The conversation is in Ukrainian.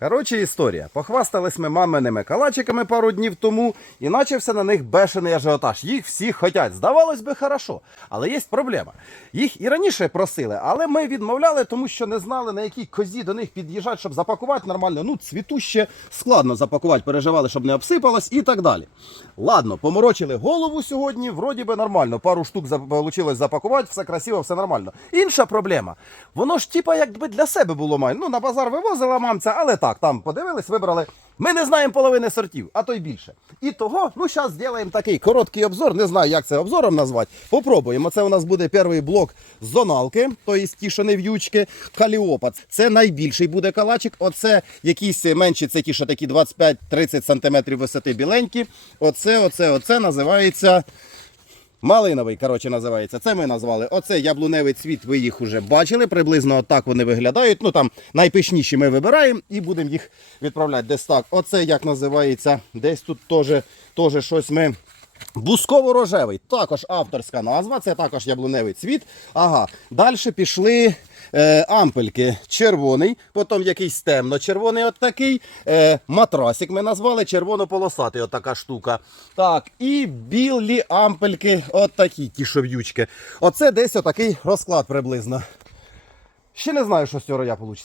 Коротше, історія. Похвастались ми маминими калачиками пару днів тому, і начався на них бешений ажіотаж. Їх всі хотять. Здавалось би, хорошо. Але є проблема. Їх і раніше просили, але ми відмовляли, тому що не знали, на якій козі до них під'їжджати, щоб запакувати нормально. Ну, цвітуще складно запакувати, переживали, щоб не обсипалось і так далі. Ладно, поморочили голову сьогодні, вроді би нормально. Пару штук вийшло запакувати, все красиво, все нормально. Інша проблема. Воно ж типа якби для себе було май. Ну, на базар вивозила мамця, але так, там подивились, вибрали. Ми не знаємо половини сортів, а то й більше. І того, ну зараз зробимо такий короткий обзор. Не знаю, як це обзором назвати. Попробуємо. Це у нас буде перший блок зоналки, тобто ті, що не в'ючки. Каліопа. Це найбільший буде калачик. Оце якісь менші, це ті, що такі 25-30 см висоти біленькі. Оце, оце, оце називається. Малиновий, коротше, називається. Це ми назвали. Оце яблуневий цвіт, ви їх уже бачили. Приблизно так вони виглядають. Ну там найпишніші ми вибираємо і будемо їх відправляти десь так. Оце як називається. Десь тут теж щось ми. Бусково-рожевий, також авторська назва, це також яблуневий цвіт. Ага. Далі пішли е, ампельки. Червоний, потім якийсь темно-червоний от такий. Е, матрасик ми назвали, червоно-полосатий от така штука. Так, і білі ампельки, от такі ті. Оце десь отакий розклад приблизно. Ще не знаю, що з цього я вийде.